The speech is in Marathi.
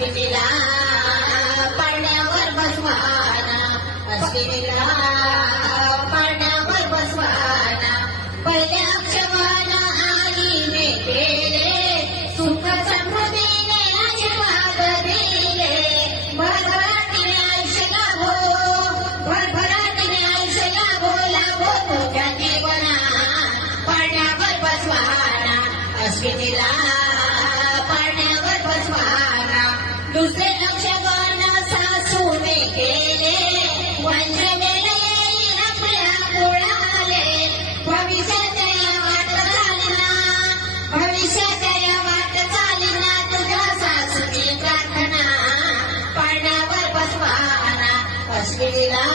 अश्विनीला पाण्यावर बसवाना अश्विनीला पाण्यावर बसवाना. पहिल्या क्षमाला आली मे गेले सुख समृद्धीने आशीर्वाद दिले. भरभराटीने आयुष्य लाभो भरभराटीने आयुष्य लाभो लाभो तुझ्या जीवना पाण्यावर बसवाना अश्विनीला दुसरे लक्ष गण सासूने केले वंशनेले आपल्या कुळाले. भविष्याच्या या वाट चालना. भविष्याच्या या वाट चालना. तुझ्या सासूची प्रार्थना. पाण्यावर बसवाना अश्विनीला